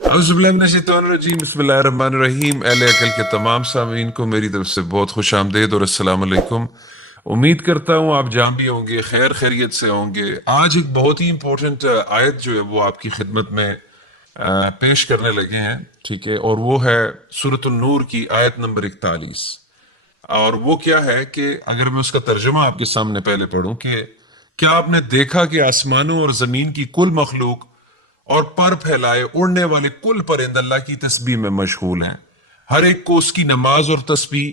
اعوذ باللہ من الشیطان الرجیم، بسم اللہ الرحمن الرحیم۔ اہل عقل کے تمام سامعین کو میری طرف سے بہت خوش آمدید اور السلام علیکم۔ امید کرتا ہوں آپ جان بھی ہوں گے، خیر خیریت سے ہوں گے۔ آج ایک بہت ہی امپورٹنٹ آیت جو ہے وہ آپ کی خدمت میں پیش کرنے لگے ہیں، ٹھیک ہے، اور وہ ہے سورۃ النور کی آیت نمبر 41۔ اور وہ کیا ہے کہ اگر میں اس کا ترجمہ آپ کے سامنے پہلے پڑھوں کہ کیا آپ نے دیکھا کہ آسمانوں اور زمین کی کل مخلوق اور پر پھیلائے اڑنے والے کل پرند اللہ کی تسبیح میں مشغول ہیں، ہر ایک کو اس کی نماز اور تسبیح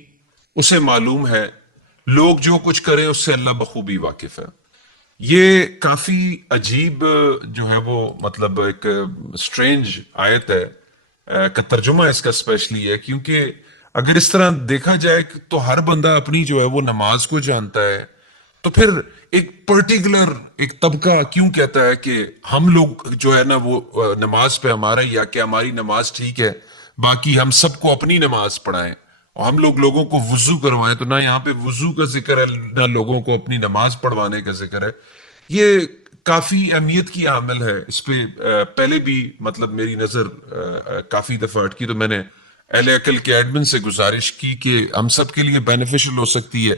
اسے معلوم ہے، لوگ جو کچھ کریں اس سے اللہ بخوبی واقف ہے۔ یہ کافی عجیب جو ہے وہ مطلب ایک سٹرینج آیت ہے، کا ترجمہ اس کا اسپیشلی ہے، کیونکہ اگر اس طرح دیکھا جائے تو ہر بندہ اپنی جو ہے وہ نماز کو جانتا ہے، تو پھر ایک پرٹیکولر ایک طبقہ کیوں کہتا ہے کہ ہم لوگ جو ہے نا وہ نماز پہ ہمارا، یا کہ ہماری نماز ٹھیک ہے، باقی ہم سب کو اپنی نماز پڑھائیں اور ہم لوگوں کو وضو کروائیں؟ تو نہ یہاں پہ وضو کا ذکر ہے، نہ لوگوں کو اپنی نماز پڑھوانے کا ذکر ہے۔ یہ کافی اہمیت کی عامل ہے، اس پہ پہلے بھی مطلب میری نظر کافی دفعہ اٹکی، تو میں نے اہل عقل کے ایڈمن سے گزارش کی کہ ہم سب کے لیے بینیفیشل ہو سکتی ہے،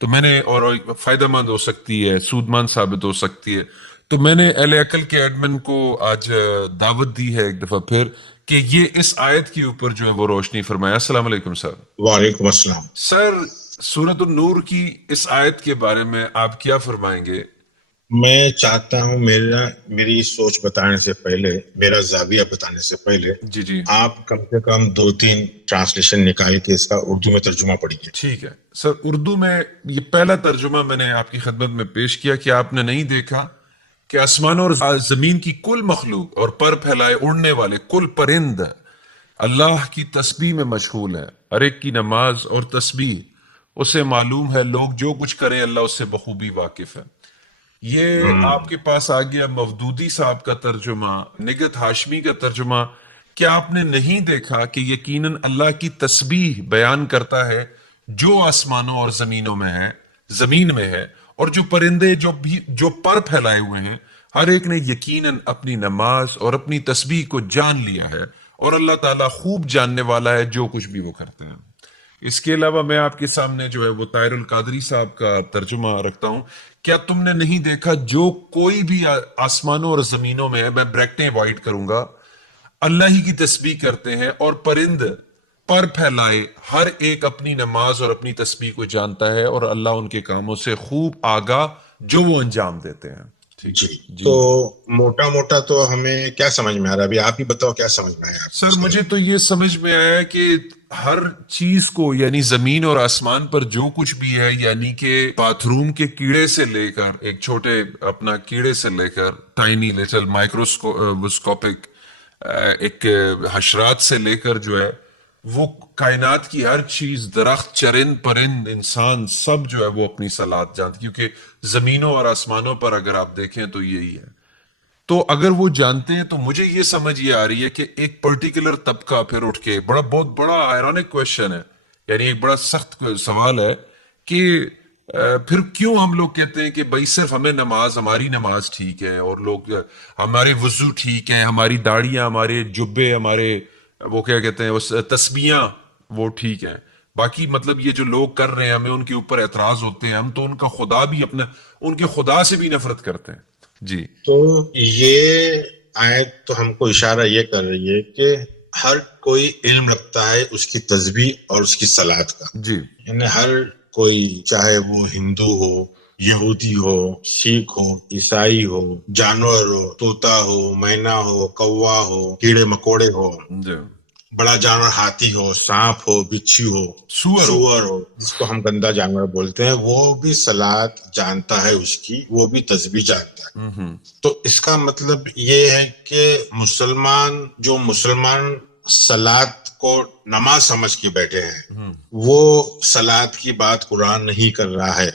تو میں نے، اور فائدہ مند ہو سکتی ہے، سود مند ثابت ہو سکتی ہے، تو میں نے اہل عقل کے ایڈمن کو آج دعوت دی ہے ایک دفعہ پھر کہ یہ اس آیت کے اوپر جو ہے وہ روشنی فرمایا۔ السلام علیکم سر۔ وعلیکم السلام۔ سر، سورۃ النور کی اس آیت کے بارے میں آپ کیا فرمائیں گے؟ میں چاہتا ہوں میری سوچ بتانے سے پہلے، میرا زاویہ بتانے سے پہلے جی جی آپ کم سے کم 2-3 ٹرانسلیشن نکال کے اس کا اردو میں ترجمہ پڑھیے۔ ٹھیک ہے سر۔ اردو میں یہ پہلا ترجمہ میں نے آپ کی خدمت میں پیش کیا کہ آپ نے نہیں دیکھا کہ آسمانوں اور زمین کی کل مخلوق اور پر پھیلائے اڑنے والے کل پرند اللہ کی تسبیح میں مشغول ہیں، ہر ایک کی نماز اور تسبیح اسے معلوم ہے، لوگ جو کچھ کریں اللہ اس سے بخوبی واقف ہے۔ یہ آپ کے پاس آ گیا مودودی صاحب کا ترجمہ، نگت ہاشمی کا ترجمہ۔ کیا آپ نے نہیں دیکھا کہ یقیناً اللہ کی تسبیح بیان کرتا ہے جو آسمانوں اور زمین میں ہے، اور جو پرندے جو پر پھیلائے ہوئے ہیں، ہر ایک نے یقیناً اپنی نماز اور اپنی تسبیح کو جان لیا ہے، اور اللہ تعالیٰ خوب جاننے والا ہے جو کچھ بھی وہ کرتے ہیں۔ اس کے علاوہ میں آپ کے سامنے جو ہے وہ طاہر القادری صاحب کا ترجمہ رکھتا ہوں۔ کیا تم نے نہیں دیکھا جو کوئی بھی آسمانوں اور زمینوں میں ہے، میں بریکٹیں وائڈ کروں گا، اللہ ہی کی تسبیح کرتے ہیں، اور پرند پر پھیلائے ہر ایک اپنی نماز اور اپنی تسبیح کو جانتا ہے، اور اللہ ان کے کاموں سے خوب آگاہ جو وہ انجام دیتے ہیں۔ ٹھیک جی، ہے تو جی موٹا موٹا تو ہمیں کیا سمجھ میں آ رہا ہے؟ ابھی آپ ہی بتاؤ کیا سمجھ میں آیا آپ سر، مجھے تو یہ سمجھ میں آیا کہ ہر چیز کو، یعنی زمین اور آسمان پر جو کچھ بھی ہے، یعنی کہ باتھ روم کے کیڑے سے لے کر، ایک چھوٹے اپنا کیڑے سے لے کر ٹائنی لٹل مائکروسکوپک ایک حشرات سے لے کر جو ہے وہ کائنات کی ہر چیز، درخت، چرند پرند، انسان، سب جو ہے وہ اپنی صلاحت جانتے، کیونکہ زمینوں اور آسمانوں پر اگر آپ دیکھیں تو یہی ہے۔ تو اگر وہ جانتے ہیں تو مجھے یہ سمجھ یہ آ رہی ہے کہ ایک پرٹیکولر طبقہ پھر اٹھ کے، بہت بڑا آئرونک کوشچن ہے، یعنی ایک بڑا سخت سوال ہے کہ پھر کیوں ہم لوگ کہتے ہیں کہ بھائی صرف ہماری نماز ٹھیک ہے، اور لوگ ہمارے وضو ٹھیک ہیں، ہماری داڑیاں، ہمارے جبے، ہمارے وہ کیا کہتے ہیں وہ تسبیحاں وہ ٹھیک ہیں، باقی مطلب یہ جو لوگ کر رہے ہیں ہمیں ان کے اوپر اعتراض ہوتے ہیں، ہم تو ان کا خدا بھی ان کے خدا سے بھی نفرت کرتے ہیں۔ جی تو یہ آیت تو ہم کو اشارہ یہ کر رہی ہے کہ ہر کوئی علم رکھتا ہے اس کی تسبیح اور اس کی صلاۃ کا، جی یعنی ہر کوئی، چاہے وہ ہندو ہو، یہودی ہو، سکھ ہو، عیسائی ہو، جانور ہو، طوطا ہو، مینا ہو، کوا ہو، کیڑے مکوڑے ہو، جی بڑا جانور ہاتھی ہو، سانپ ہو، بچھی ہو، سور ہو، جس کو ہم گندا جانور بولتے ہیں، وہ بھی صلاۃ جانتا ہے اس کی، وہ بھی تسبیح جانتا ہے۔ تو اس کا مطلب یہ ہے کہ مسلمان صلاۃ کو نماز سمجھ کے بیٹھے ہیں، وہ صلاۃ کی بات قرآن نہیں کر رہا ہے۔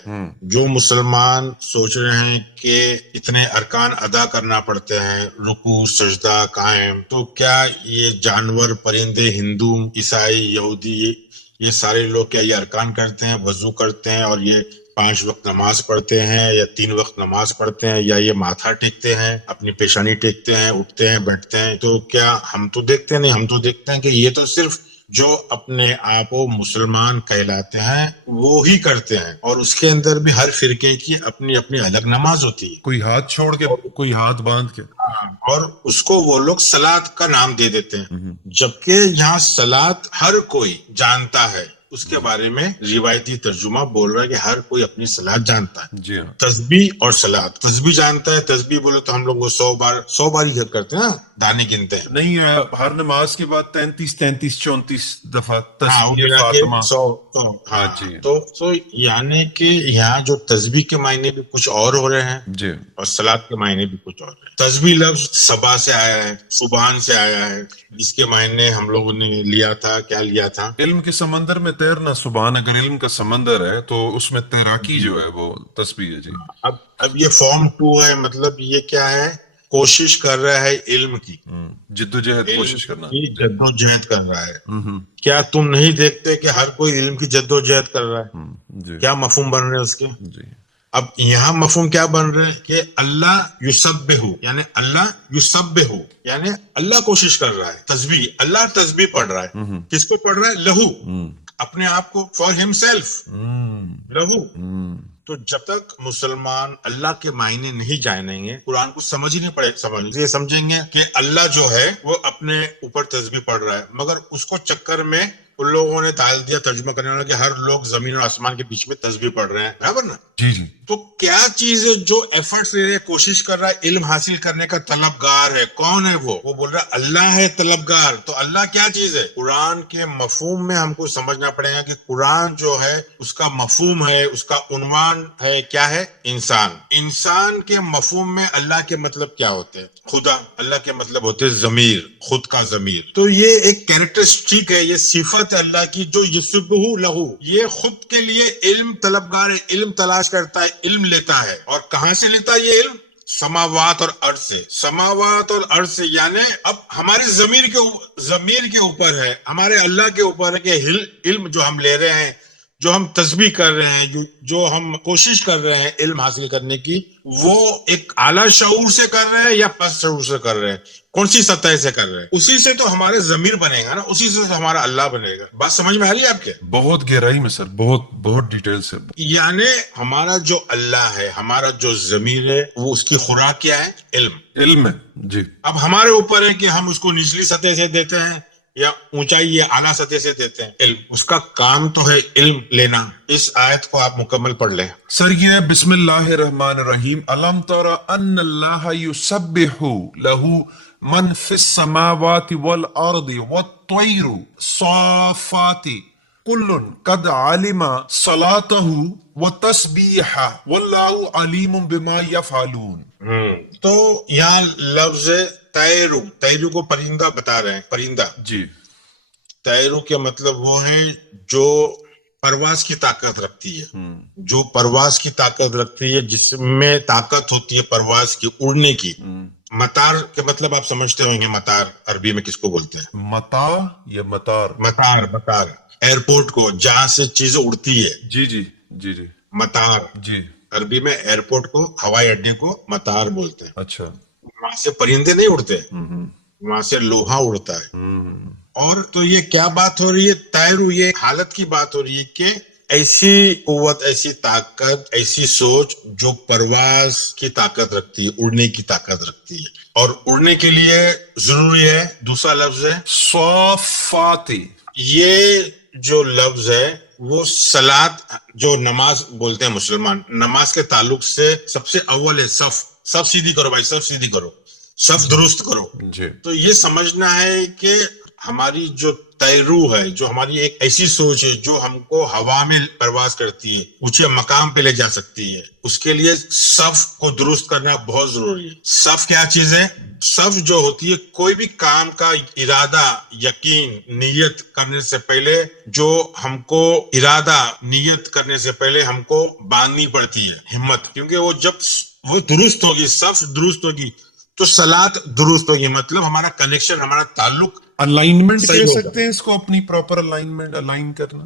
جو مسلمان سوچ رہے ہیں کہ اتنے ارکان ادا کرنا پڑتے ہیں، رکوع، سجدہ، قائم، تو کیا یہ جانور، پرندے، ہندو، عیسائی، یہودی، یہ سارے لوگ کیا یہ ارکان کرتے ہیں، وضو کرتے ہیں اور یہ 5 وقت نماز پڑھتے ہیں یا 3 وقت نماز پڑھتے ہیں, یا یہ ماتھا ٹیکتے ہیں, اپنی پیشانی ٹیکتے ہیں, اٹھتے ہیں, بیٹھتے ہیں, تو کیا ہم تو دیکھتے نہیں, ہم تو دیکھتے ہیں کہ یہ تو صرف جو اپنے آپ کو مسلمان کہلاتے ہیں وہی کرتے ہیں, اور اس کے اندر بھی ہر فرقے کی اپنی اپنی الگ نماز ہوتی ہے, کوئی ہاتھ چھوڑ کے, کوئی ہاتھ باندھ کے. اور اس کو وہ لوگ صلاۃ کا نام دے دیتے ہیں, جبکہ یہاں صلاۃ ہر کوئی جانتا ہے. اس کے بارے میں روایتی ترجمہ بول رہا ہے کہ ہر کوئی اپنی صلاۃ جانتا ہے. جی ہاں, تسبیح اور صلاۃ, تسبیح جانتا ہے, تسبیح بولے تو ہم لوگ وہ 100 بار ہی کرتے ہیں نا, دانے گنتے ہیں. نہیں ہر نماز کے بعد 33 34 دفعہ ہاں وہ تسبیح ملا کے فاطمہ. 100. ہاں جی. تو یعنی کہ یہاں جو تسبیح کے معنی بھی کچھ اور ہو رہے ہیں جی اور صلاۃ کے معنی بھی کچھ اور ہیں. تسبیح لفظ صبا سے آیا ہے, سبحان سے آیا ہے, جس کے معنی ہم لوگوں نے لیا تھا, کیا لیا تھا, علم کے سمندر میں تیرنا. سبحان, اگر علم کا سمندر ہے تو اس میں تیراکی جو ہے وہ تسبیح ہے. جی اب یہ فارم 2 ہے, مطلب یہ کیا ہے, کوشش کر رہا ہے علم کی, جدوجہد, علم کوشش کرنا. کی جدوجہد کر رہا ہے. کیا تم نہیں دیکھتے کہ ہر کوئی علم کی جدوجہد کر رہا ہے؟ جی کیا مفہوم بن رہے ہیں اس کے؟ جی اب یہاں مفہوم کیا بن رہے ہیں کہ اللہ یسبح, یعنی اللہ یسبح, یعنی اللہ کوشش کر رہا ہے. تسبیح, اللہ تسبیح پڑھ رہا ہے. کس کو پڑھ رہا ہے؟ لہو, اپنے آپ کو, فار ہمسیلف, لہو. تو جب تک مسلمان اللہ کے معنی نہیں جانیں گے, قرآن کو سمجھ ہی نہیں پڑے, یہ سمجھیں گے کہ اللہ جو ہے وہ اپنے اوپر تسبیح پڑھ رہا ہے, مگر اس کو چکر میں ان لوگوں نے ڈال دیا ترجمہ کرنے والا کہ ہر لوگ زمین اور آسمان کے بیچ میں تسبیح پڑھ رہے ہیں, برابر نا. جی جی. تو کیا چیز ہے جو ایفرٹس لے رہے ہیں, کوشش کر رہا ہے, علم حاصل کرنے کا طلبگار ہے, کون ہے وہ بول رہا ہے اللہ ہے طلبگار. تو اللہ کیا چیز ہے؟ قرآن کے مفہوم میں ہم کو سمجھنا پڑے گا کہ قرآن جو ہے اس کا مفہوم ہے, اس کا عنوان ہے, کیا ہے؟ انسان. انسان کے مفہوم میں اللہ کے مطلب کیا ہوتے ہیں؟ خدا. اللہ کے مطلب ہوتے ضمیر, خود کا ضمیر. تو یہ ایک کیریکٹرسٹک ہے, یہ صفت ہے اللہ کی جو یسبح لہو, یہ خود کے لیے علم طلبگار ہے, علم تلاش کرتا ہے, علم لیتا ہے. اور کہاں سے لیتا ہے یہ علم؟ سماوات اور ارض سے. سماوات اور ارض سے, یعنی اب ہمارے ضمیر کے اوپر ہے, ہمارے اللہ کے اوپر ہے کہ علم جو ہم لے رہے ہیں, جو ہم تسبیح کر رہے ہیں, جو ہم کوشش کر رہے ہیں علم حاصل کرنے کی, وہ ایک اعلیٰ شعور سے کر رہے ہیں یا پست شعور سے کر رہے ہیں؟ کون سی سطح سے کر رہے ہیں؟ اسی سے تو ہمارے ضمیر بنے گا نا, اسی سے تو ہمارا اللہ بنے گا. بات سمجھ میں آ رہی ہے آپ کے؟ بہت گہرائی میں سر, بہت بہت ڈیٹیل سے. یعنی ہمارا جو اللہ ہے, ہمارا جو ضمیر ہے, وہ اس کی خوراک کیا ہے؟ علم. علم ہے. جی. اب ہمارے اوپر ہے کہ ہم اس کو نچلی سطح سے دیتے ہیں یا اونچائی یا اعلیٰ سطح سے دیتے ہیں. علم, اس کا کام تو ہے علم لینا. اس آیت کو آپ مکمل پڑھ لیں. سر یہ بسم اللہ الرحمن الرحیم. الم تر ان اللہ یسبح لہ من فی السماوات والارض والطیر صافات کل قد علم صلاته وتسبیحہ واللہ علیم بما یفعلون. تو یہاں لفظ تیرو, تیرو کو پرندہ بتا رہے ہیں, پرندہ. جی. تیرو کے مطلب وہ ہے جو پرواز کی طاقت رکھتی ہے, جو پرواز کی طاقت رکھتی ہے, جس میں طاقت ہوتی ہے پرواز کی, اڑنے کی. مطار کے مطلب آپ سمجھتے ہوں گے, مطار عربی میں کس کو بولتے ہیں؟ مطا یا مطار؟ مطار ایئرپورٹ کو, جہاں سے چیزیں اڑتی ہے. جی جی جی جی. مطار. جی. عربی میں ایئرپورٹ کو, ہوائی اڈے کو مطار بولتے ہیں. اچھا. وہاں سے پرندے نہیں اڑتے, وہاں سے لوہا اڑتا ہے. اور تو یہ کیا بات ہو رہی ہے؟ تیرو, یہ حالت کی بات ہو رہی ہے کہ ایسی قوت, ایسی طاقت, ایسی سوچ جو پرواز کی طاقت رکھتی ہے, اڑنے کی طاقت رکھتی ہے. اور اڑنے کے لیے ضروری ہے, دوسرا لفظ ہے صافات. یہ جو لفظ ہے وہ صلاۃ, جو نماز بولتے ہیں مسلمان, نماز کے تعلق سے سب سے اول ہے صف. صف سیدھی کرو بھائی, صف سیدھی کرو, صف درست کرو. جی. تو یہ سمجھنا ہے کہ ہماری جو تیرو ہے, جو ہماری ایک ایسی سوچ ہے جو ہم کو ہوا میں پرواز کرتی ہے, اونچے مقام پہ لے جا سکتی ہے, اس کے لیے صف کو درست کرنا بہت ضروری ہے. صف کیا چیز ہے؟ صف جو ہوتی ہے, کوئی بھی کام کا ارادہ, یقین, نیت کرنے سے پہلے, جو ہم کو ارادہ, نیت کرنے سے پہلے ہم کو باندھنی پڑتی ہے ہمت, کیونکہ وہ جب وہ درست ہوگی, صف درست ہوگی, تو صلاۃ درست ہوگی. مطلب ہمارا کنیکشن, ہمارا تعلق, الائنمنٹ صحیح کہہ ہوگا. سکتے ہیں اس کو, اپنی پراپر الائنمنٹ, الائن کرنا.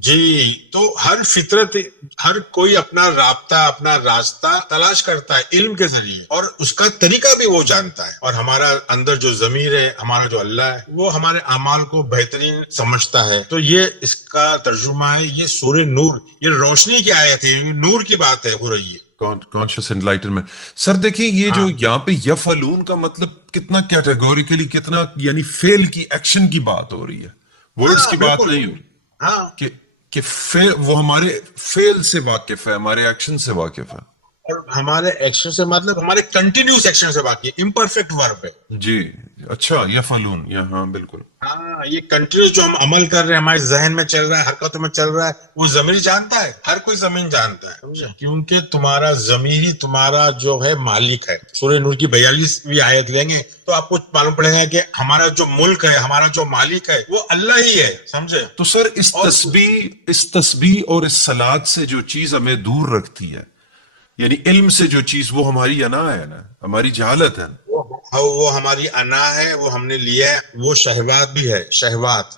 جی تو ہر فطرت، ہر کوئی اپنا رابطہ، اپنا راستہ تلاش کرتا ہے علم کے ذریعے، اور اس کا طریقہ بھی وہ جانتا ہے. اور ہمارا اندر جو ضمیر ہے، ہمارا جو اللہ ہے، وہ ہمارے اعمال کو بہترین سمجھتا ہے. تو یہ اس کا ترجمہ ہے. یہ سورہ نور، یہ روشنی کی آیت ہے، یہ نور کی بات ہے ہو رہی ہے. Conscious enlightenment. سر دیکھیں یہ جو یہاں پہ یفعلون کا مطلب کتنا کیٹیگوریکلی، کتنا یعنی فعل کی، ایکشن کی بات ہو رہی ہے، ورڈز کی بات نہیں ہو رہی. ہاں، کہ وہ ہمارے فعل سے واقف ہے، ہمارے ایکشن سے واقف ہے. اور ہمارے ایکشن سے مطلب ہمارے کنٹینیوس ایکشن سے باقی امپرفیکٹ ورب ہے. جی اچھا، یفعلون، ہاں بالکل. ہاں، یہ کنٹینیوس جو ہم عمل کر رہے ہیں، ہمارے ذہن میں چل رہا ہے، حرکتوں میں چل رہا ہے، وہ ضمیر جانتا ہے. ہر کوئی ضمیر جانتا ہے، سمجھے؟ کیونکہ تمہارا ضمیر ہی تمہارا جو ہے مالک ہے. سورہ نور کی 42ویں آیت لیں گے تو آپ کو معلوم پڑے گا کہ ہمارا جو ملک ہے، ہمارا جو مالک ہے، وہ اللہ ہی ہے، سمجھے؟ تو سر اس تسبیح اور اس صلاۃ سے جو چیز ہمیں دور رکھتی ہے، یعنی علم سے جو چیز، وہ ہماری انا ہے نا، ہماری جہالت ہے نا. وہ ہماری انا ہے، وہ ہم نے لیا ہے. وہ شہوات بھی ہے، شہوات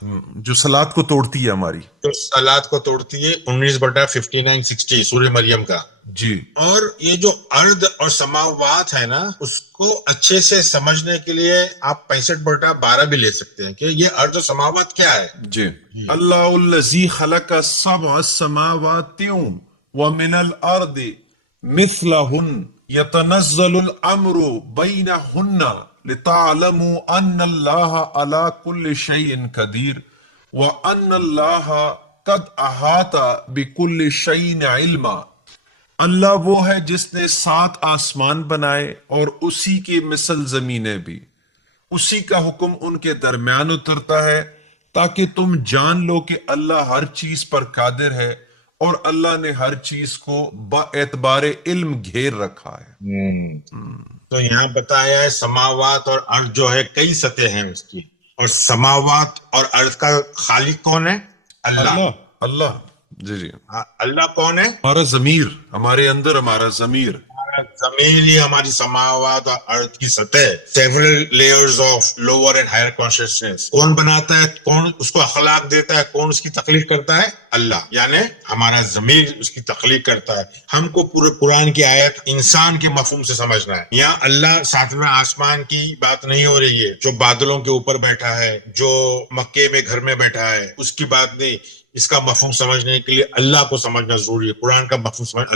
جو صلاۃ کو توڑتی ہے ہماری. جو صلاۃ کو توڑتی ہے. 19/59-60 سورہ مریم کا. جی. اور یہ جو ارض اور سماوات ہے نا، اس کو اچھے سے سمجھنے کے لیے آپ 65/12 بھی لے سکتے ہیں کہ یہ ارض و سماوات کیا ہے. جی. اللہ الذی خلق سبع سماوات ومن الارض مثلہن یتنزل الامر بینہن لتعلموا ان اللہ علی کل شیء قدیر وان اللہ قد احاط بکل شیء علما. اللہ وہ ہے جس نے 7 آسمان بنائے اور اسی کی مثل زمینیں بھی. اسی کا حکم ان کے درمیان اترتا ہے تاکہ تم جان لو کہ اللہ ہر چیز پر قادر ہے، اور اللہ نے ہر چیز کو با اعتبار علم گھیر رکھا ہے. تو یہاں بتایا ہے سماوات اور ارض جو ہے کئی سطح ہیں اس کی، اور سماوات اور ارض کا خالق کون ہے؟ اللہ. اللہ. جی جی. اللہ کون ہے؟ ہمارا ضمیر، ہمارے اندر ہمارا ضمیر. زمین ہی ہماری سماوات اور ارض کی سطح. several layers of lower and higher consciousness. کون بناتا ہے؟ کون اس کو اخلاق دیتا ہے؟ کون اس کی تخلیق کرتا ہے؟ اللہ. یعنی ہمارا ضمیر اس کی تخلیق کرتا ہے. ہم کو پورے قرآن کی آیت انسان کے مفہوم سے سمجھنا ہے. یہاں اللہ 7ویں آسمان کی بات نہیں ہو رہی ہے، جو بادلوں کے اوپر بیٹھا ہے، جو مکے میں گھر میں بیٹھا ہے، اس کی بات نہیں. اس کا مفہوم سمجھنے کے لیے اللہ کو سمجھنا ضروری ہے. قرآن کا مفہوم سمجھ.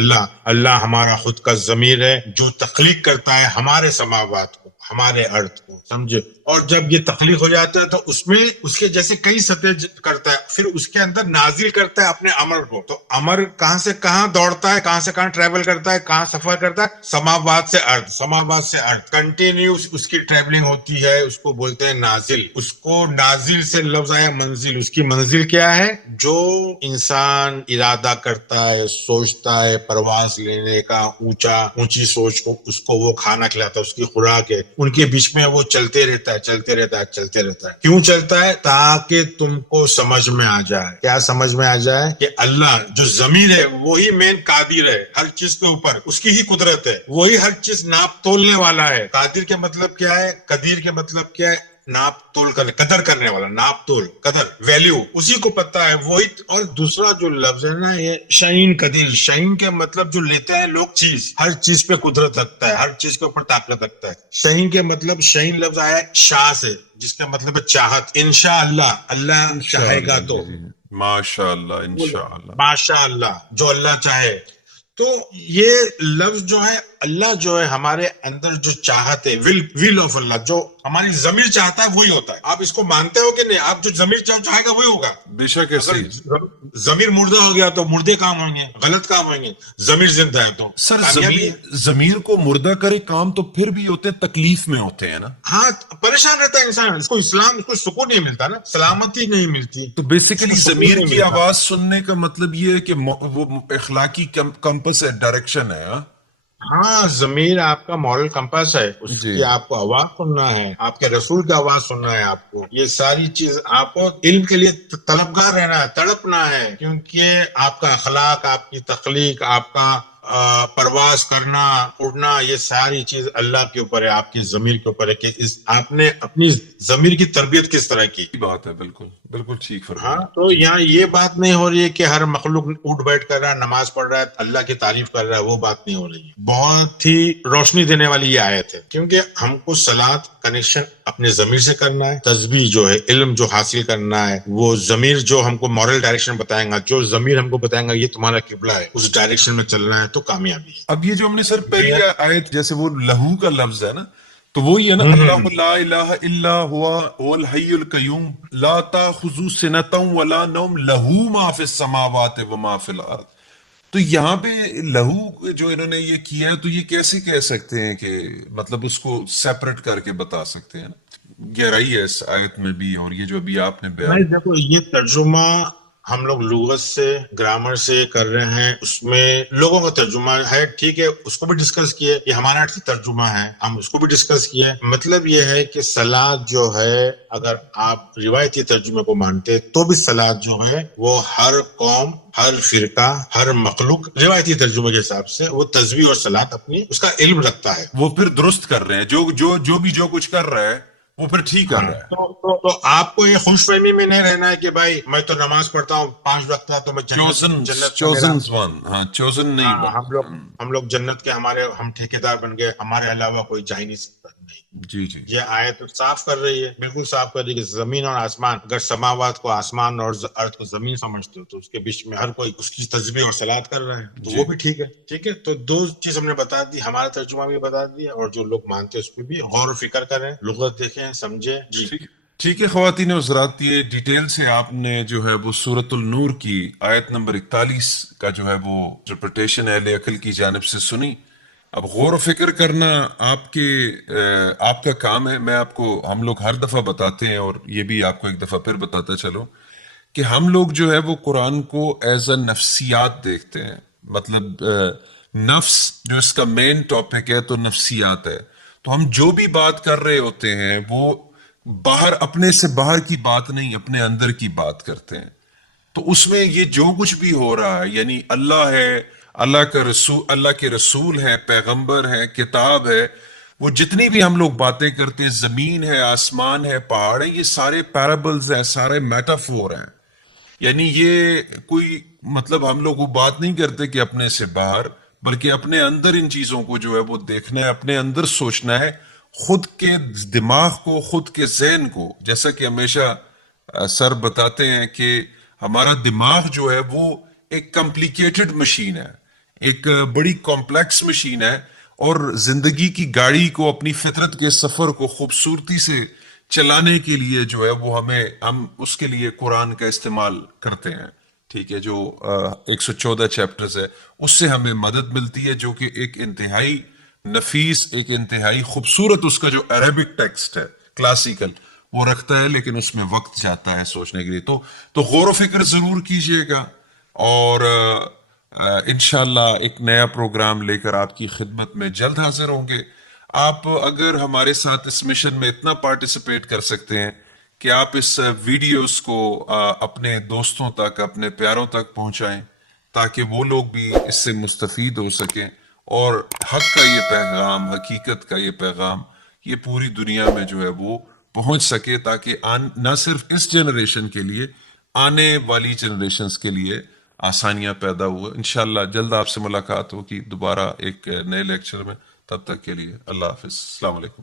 اللہ ہمارا خود کا ضمیر ہے جو تخلیق کرتا ہے ہمارے سماوات کو، ہمارے ارض کو، سمجھے؟ اور جب یہ تخلیق ہو جاتا ہے تو اس میں اس کے جیسے کئی سطح کرتا ہے، پھر اس کے اندر نازل کرتا ہے اپنے امر کو. تو امر کہاں سے کہاں دوڑتا ہے، کہاں سے کہاں ٹریول کرتا ہے، کہاں سفر کرتا ہے؟ سماوات سے ارض، سماوات سے ارض. کنٹینیوس اس کی ٹریولنگ ہوتی ہے، اس کو بولتے ہیں نازل. اس کو نازل سے لفظ آیا منزل. اس کی منزل کیا ہے؟ جو انسان ارادہ کرتا ہے، سوچتا ہے پرواز لینے کا، اونچی سوچ کو، اس کو وہ کھانا کھلاتا ہے، اس کی خوراک ہے، ان کے بیچ میں وہ چلتے رہتا ہے. کیوں چلتا ہے؟ تاکہ تم کو سمجھ میں آ جائے. کیا سمجھ میں آ جائے؟ کہ اللہ جو ضمیر ہے وہی مین قادر ہے ہر چیز کے اوپر، اس کی ہی قدرت ہے، وہی ہر چیز ناپ تولنے والا ہے. قادر کے مطلب کیا ہے؟ قدیر کے مطلب کیا ہے؟ ناپ تول کرنے، قدر کرنے والا. ناپ تول، قدر، ویلیو اسی کو پتا ہے، وہی. اور دوسرا جو لفظ ہے نا، یہ شعین قدیر. شعین کے مطلب جو لیتے ہیں لوگ چیز، ہر چیز پہ قدرت رکھتا ہے، ہر چیز کے اوپر طاقت رکھتا ہے. شعین کے مطلب، شعین لفظ آیا ہے شاہ سے، جس کا مطلب ہے چاہت. انشاءاللہ، اللہ چاہے گا تو. ماشاء اللہ، انشاءاللہ، ماشاء اللہ، جو اللہ چاہے. تو یہ لفظ جو ہے، اللہ جو ہے ہمارے اندر جو چاہت ہے، ول آف اللہ، جو ہماری ضمیر چاہتا ہے وہی ہوتا ہے. آپ اس کو مانتے ہو کہ نہیں؟ آپ جو ضمیر چاہے گا وہی ہوگا. بے شک ایسے ہی. ضمیر مردہ ہو گیا تو مردے کام ہوئیں گے، غلط کام ہوئیں گے. ضمیر زندہ ہے تو سر ضمیر کو مردہ کرے کام تو پھر بھی ہوتے، تکلیف میں ہوتے ہیں نا. ہاں، پریشان رہتا ہے انسان. اس کو اسلام، اس کو سکون نہیں ملتا نا، سلامتی نہیں ملتی. تو بیسیکلی ضمیر کی آواز سننے کا مطلب یہ ہے کہ وہ اخلاقی کمپس ہے، ڈائریکشن ہے. ہاں، ضمیر آپ کا مورل کمپس ہے. اس کی آپ کو آواز سننا ہے، آپ کے رسول کا آواز سننا ہے. آپ کو یہ ساری چیز، آپ کو علم کے لیے طلبگار رہنا ہے، تڑپنا ہے. کیونکہ آپ کا اخلاق، آپ کی تخلیق، آپ کا پرواز کرنا، اڑنا، یہ ساری چیز اللہ کے اوپر ہے، آپ کی ضمیر کے اوپر ہے کہ آپ نے اپنی ضمیر کی تربیت کس طرح کی. بات ہے، بالکل بالکل ٹھیک ہاں فرمایا. تو یہاں یہ بات نہیں ہو رہی ہے کہ ہر مخلوق اٹھ بیٹھ کر رہا ہے، نماز پڑھ رہا ہے، اللہ کی تعریف کر رہا ہے، وہ بات نہیں ہو رہی ہے. بہت ہی روشنی دینے والی یہ آیت ہے، کیونکہ ہم کو صلاۃ کنیکشن اپنے ضمیر سے کرنا ہے. تسبیح جو ہے، علم جو حاصل کرنا ہے، وہ ضمیر جو ہم کو مورل ڈائریکشن بتائیں گا، جو ضمیر ہم کو بتائیں گا یہ تمہارا قبلہ ہے، اس ڈائریکشن میں چلنا ہے تو کامیابی ہے. اب یہ جو ہم نے سر پہلی آیت جیسے وہ لہو کا لفظ ہے نا، تو وہی ہے نا، اللہ لا الہ الا ہوا هو الحی القیوم لا تاخذو سنۃ ولا نوم لہو ما فی السماوات وما فی الارض. تو یہاں پہ لہو جو انہوں نے یہ کیا ہے، تو یہ کیسے کہہ سکتے ہیں کہ مطلب اس کو سیپریٹ کر کے بتا سکتے ہیں نا؟ گہرائی ہے اس آیت میں بھی، اور یہ جو ابھی آپ نے بیان. نہیں دیکھو، یہ ترجمہ ہم لوگ لغت سے، گرامر سے کر رہے ہیں، اس میں لوگوں کا ترجمہ ہے، ٹھیک ہے، اس کو بھی ڈسکس کیے. یہ ہمارا ترجمہ ہے، ہم اس کو بھی ڈسکس کیے. مطلب یہ ہے کہ صلاۃ جو ہے، اگر آپ روایتی ترجمے کو مانتے تو بھی صلاۃ جو ہے وہ ہر قوم، ہر فرقہ، ہر مخلوق روایتی ترجمے کے حساب سے وہ تسبیح اور صلاۃ اپنی اس کا علم رکھتا ہے. وہ پھر درست کر رہے ہیں، جو بھی جو کچھ کر رہا ہے وہ پھر ٹھیک کر رہا ہے. تو آپ کو یہ خوش فہمی میں نہیں رہنا ہے کہ بھائی میں تو نماز پڑھتا ہوں 5 وقت تو میں جنت کا میرا. ون، ہاں چوزن نہیں ہاں، بن. ہم لوگ جنت کے، ہم ٹھیکیدار بن گئے، ہمارے علاوہ کوئی جا ہی نہیں سکتا. نہیں، جی جی یہ آیت صاف کر رہی ہے، بالکل صاف کر رہی ہے کہ زمین اور آسمان، اگر سماوات کو آسمان اور ارض کو زمین سمجھتے ہو تو اس کے بیچ میں ہر کوئی اس کی تسبیح اور صلاۃ کر رہا ہے، تو جی. وہ بھی ٹھیک ہے. ٹھیک ہے، تو دو چیز ہم نے بتا دی، ہمارا ترجمہ بھی بتا دیا، اور جو لوگ مانتے ہیں اس پہ بھی غور و فکر کریں، لغت دیکھیں، سمجھیں. جی ٹھیک ہے خواتین و حضرات، یہ ڈیٹیل سے آپ نے جو ہے وہ سورۃ النور کی آیت نمبر 41 کا جو ہے وہ انٹرپریٹیشن اہل عقل کی جانب سے سنی. اب غور و فکر کرنا آپ کا کام ہے. میں آپ کو، ہم لوگ ہر دفعہ بتاتے ہیں، اور یہ بھی آپ کو ایک دفعہ پھر بتاتا چلو کہ ہم لوگ جو ہے وہ قرآن کو ایز اے نفسیات دیکھتے ہیں. مطلب نفس جو اس کا مین ٹاپک ہے تو نفسیات ہے. تو ہم جو بھی بات کر رہے ہوتے ہیں وہ باہر، اپنے سے باہر کی بات نہیں، اپنے اندر کی بات کرتے ہیں. تو اس میں یہ جو کچھ بھی ہو رہا ہے، یعنی اللہ ہے، اللہ کا رسول، اللہ کے رسول ہے، پیغمبر ہے، کتاب ہے، وہ جتنی بھی ہم لوگ باتیں کرتے ہیں، زمین ہے، آسمان ہے، پہاڑ ہے، یہ سارے پیرابلز ہیں، سارے میٹافور ہیں. یعنی یہ کوئی مطلب ہم لوگ وہ بات نہیں کرتے کہ اپنے سے باہر، بلکہ اپنے اندر ان چیزوں کو جو ہے وہ دیکھنا ہے، اپنے اندر سوچنا ہے، خود کے دماغ کو، خود کے ذہن کو. جیسا کہ ہمیشہ سر بتاتے ہیں کہ ہمارا دماغ جو ہے وہ ایک کمپلیکیٹڈ مشین ہے، ایک بڑی کمپلیکس مشین ہے، اور زندگی کی گاڑی کو، اپنی فطرت کے سفر کو خوبصورتی سے چلانے کے لیے جو ہے وہ ہم اس کے لیے قرآن کا استعمال کرتے ہیں. ٹھیک ہے، جو 114 چیپٹرز ہے، اس سے ہمیں مدد ملتی ہے، جو کہ ایک انتہائی نفیس، ایک انتہائی خوبصورت اس کا جو عربک ٹیکسٹ ہے کلاسیکل وہ رکھتا ہے، لیکن اس میں وقت جاتا ہے سوچنے کے لیے. تو غور و فکر ضرور کیجئے گا، اور انشاءاللہ ایک نیا پروگرام لے کر آپ کی خدمت میں جلد حاضر ہوں گے. آپ اگر ہمارے ساتھ اس مشن میں اتنا پارٹیسپیٹ کر سکتے ہیں کہ آپ اس ویڈیوز کو اپنے دوستوں تک، اپنے پیاروں تک پہنچائیں، تاکہ وہ لوگ بھی اس سے مستفید ہو سکیں، اور حق کا یہ پیغام، حقیقت کا یہ پیغام، یہ پوری دنیا میں جو ہے وہ پہنچ سکے، تاکہ نہ صرف اس جنریشن کے لیے، آنے والی جنریشنز کے لیے آسانیاں پیدا ہوئے. انشاءاللہ جلد آپ سے ملاقات ہوگی دوبارہ ایک نئے لیکچر میں. تب تک کے لیے اللہ حافظ، السلام علیکم.